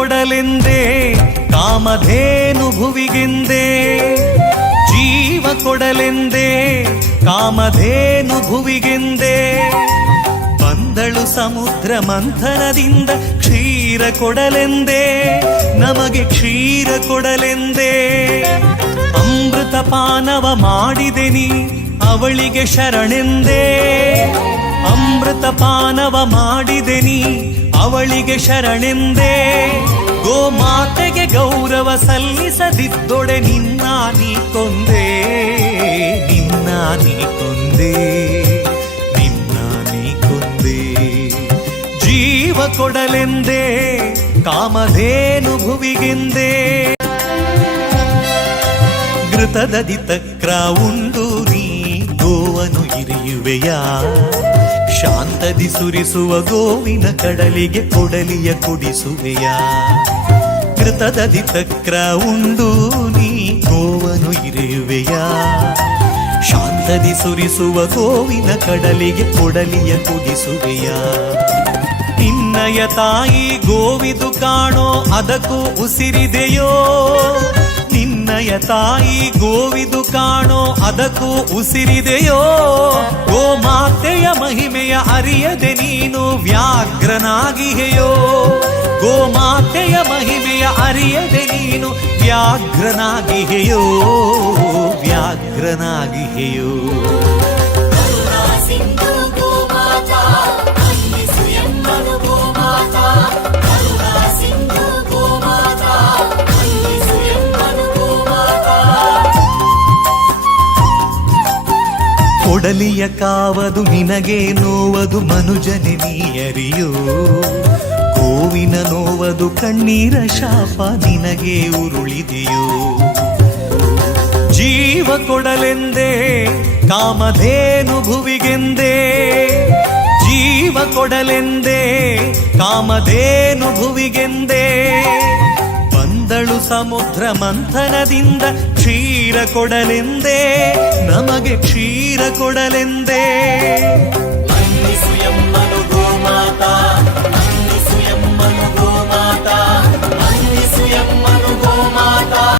ಕೊಡಲೆಂದೇ ಕಾಮಧೇನು ಭುವಿಗೆಂದೇ ಜೀವ ಕೊಡಲೆಂದೇ ಕಾಮಧೇನು ಭುವಿಗೆಂದೇ ಬಂದಳು ಸಮುದ್ರ ಮಂಥನದಿಂದ ಕ್ಷೀರ ಕೊಡಲೆಂದೇ ನಮಗೆ ಕ್ಷೀರ ಕೊಡಲೆಂದೇ ಅಮೃತ ಪಾನವ ಮಾಡಿದೆ ನೀ ಅವಳಿಗೆ ಶರಣೆಂದೇ ಅಮೃತ ಪಾನವ ಮಾಡಿದೆ ನೀ ಅವಳಿಗೆ ಶರಣೆಂದೇ ಗೋಮಾತೆಗೆ ಗೌರವ ಸಲ್ಲಿಸದಿದ್ದೊಡೆ ನಿನ್ನ ನೀ ಕೊಂದೆ ನಿನ್ನ ನೀ ಕೊಂದೆ ನಿನ್ನ ನೀ ಕೊಂದೆ ಜೀವ ಕೊಡಲೆಂದೇ ಕಾಮಧೇನು ಭುವಿಗೆಂದೇ ಘೃತದದಿ ತಕ್ರ ಉಂಡು ನೀ ಗೋವನು ಇರಿಯುವೆಯಾ ಶಾಂತದಿ ಸುರಿಸುವ ಗೋವಿನ ಕಡಲಿಗೆ ಕೊಡಲಿಯ ಕುಡಿಸುವೆಯಾ ಘೃತದದಿ ತಕ್ರ ಉಂಡು ನೀ ಗೋವನು ಇರಿಯುವೆಯಾ ಶಾಂತದಿ ಸುರಿಸುವ ಗೋವಿನ ಕಡಲಿಗೆ ಕೊಡಲಿಯ ಕುಡಿಸುವೆಯಾ ನಿನ್ನಯ ತಾಯಿ ಗೋವಿದು ಕಾಣೋ ಅದಕ್ಕೂ ಉಸಿರಿದೆಯೋ ನಿನ್ನಯ ತಾಯಿ ಗೋವಿದು ಕಾಣೋ ಅದಕ್ಕೂ ಉಸಿರಿದೆಯೋ ಗೋಮಾತೆಯ ಮಹಿಮೆಯ ಅರಿಯದೆ ನೀನು ವ್ಯಾಘ್ರನಾಗಿಹೆಯೋ ಗೋಮಾತೆಯ ಮಹಿಮೆಯ ಅರಿಯದೆ ನೀನು ವ್ಯಾಘ್ರನಾಗಿಹೆಯೋ ವ್ಯಾಘ್ರನಾಗಿಹೆಯೋ ಕೊಡಲಿಯ ಕಾವದು ನಿನಗೆ ನೋವದು ಮನುಜನೆ ನೀಯರಿಯೋ ಗೋವಿನ ನೋವದು ಕಣ್ಣೀರ ಶಾಪ ನಿನಗೆ ಉರುಳಿದೆಯೋ ಜೀವ ಕೊಡಲೆಂದೇ ಕಾಮಧೇನು ಭುವಿಗೆಂದೇ ಜೀವ ಕೊಡಲೆಂದೇ ಕಾಮಧೇನು ಭುವಿಗೆಂದೇ ಬಂದಳು ಸಮುದ್ರ ಮಂಥನದಿಂದ ಕ್ಷೀರ ಕೊಡಲೆಂದೇ ನಮಗೆ ಕ್ಷೀರ ಕೊಡಲೆಂದೇ